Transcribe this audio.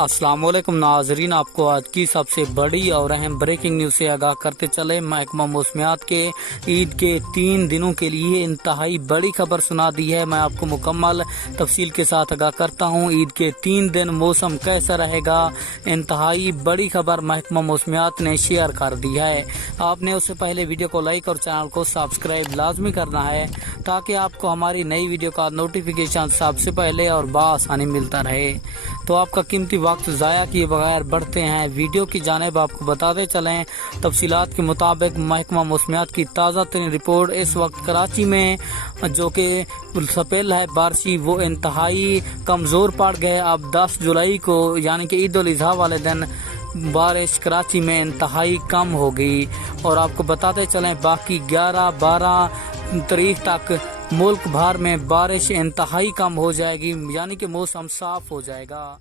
अस्सलाम वालेकुम नाजरीन, आपको आज की सबसे बड़ी और अहम ब्रेकिंग न्यूज से आगाह करते चले। महकमा मौसमियात के ईद के 3 दिनों के लिए इंतहाई बड़ी खबर सुना दी है। मैं आपको मुकम्मल तफसील के साथ आगाह करता हूँ। ईद के 3 दिन मौसम कैसा रहेगा, इंतहाई बड़ी खबर महकमा मौसमियात ने शेयर कर दी है। आपने उससे पहले वीडियो को लाइक और चैनल को सब्सक्राइब लाजमी करना है ताकि आपको हमारी नई वीडियो का नोटिफिकेशन सबसे पहले और बआसानी मिलता रहे। तो आपका कीमती वक्त ज़ाया किए बगैर बढ़ते हैं वीडियो की जानिब। आपको बताते चलें, तफसीलात के मुताबिक महकमा मौसमियात की ताज़ा तरीन रिपोर्ट इस वक्त कराची में जो कि सपेल है बारिशी, वो इंतहाई कमज़ोर पड़ गए। अब 10 जुलाई को यानी कि ईद उल अज़हा वाले दिन बारिश कराची में इंतहाई कम होगी। और आपको बताते चलें, बाकी 11-12 तारीख तक मुल्क भर में बारिश इंतहाई कम हो जाएगी, यानी कि मौसम साफ हो जाएगा।